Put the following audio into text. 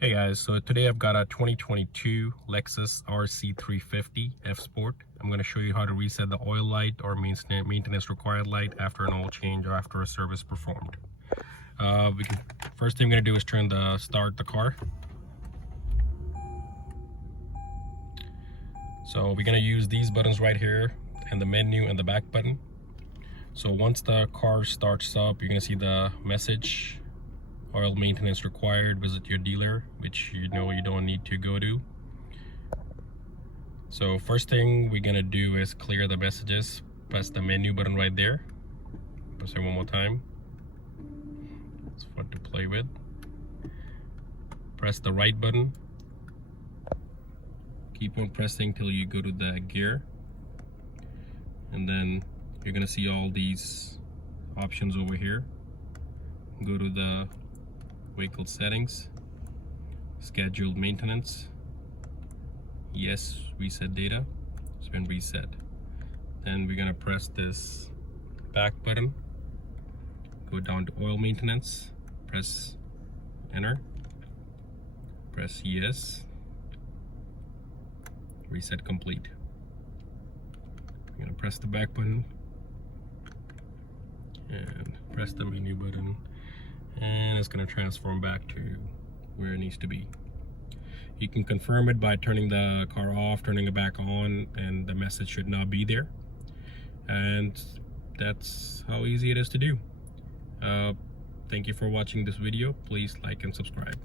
Hey guys, so today I've got a 2022 Lexus Rc350 F Sport. I'm going to show you how to reset the oil light or maintenance required light after an oil change or after a service performed. First thing I'm going to do is start the car. So we're going to use these buttons right here and the menu and the back button. So once the car starts up, you're going to see the message: oil maintenance required, visit your dealer, which you know you don't need to go to. So first thing we're gonna do is clear the messages. Press the menu button right there. Press it one more time. It's fun to play with. Press the right button. Keep on pressing till you go to the gear, and then you're gonna see all these options over here. Go to the vehicle settings, scheduled maintenance, yes, reset data. It's been reset. Then we're gonna press this back button, go down to oil maintenance, press enter, press yes, reset complete. We're gonna press the back button and press the menu button, and it's going to transform back to where it needs to be. You can confirm it by turning the car off, turning it back on, and the message should not be there. And that's how easy it is to do. Thank you for watching this video. Please like and subscribe.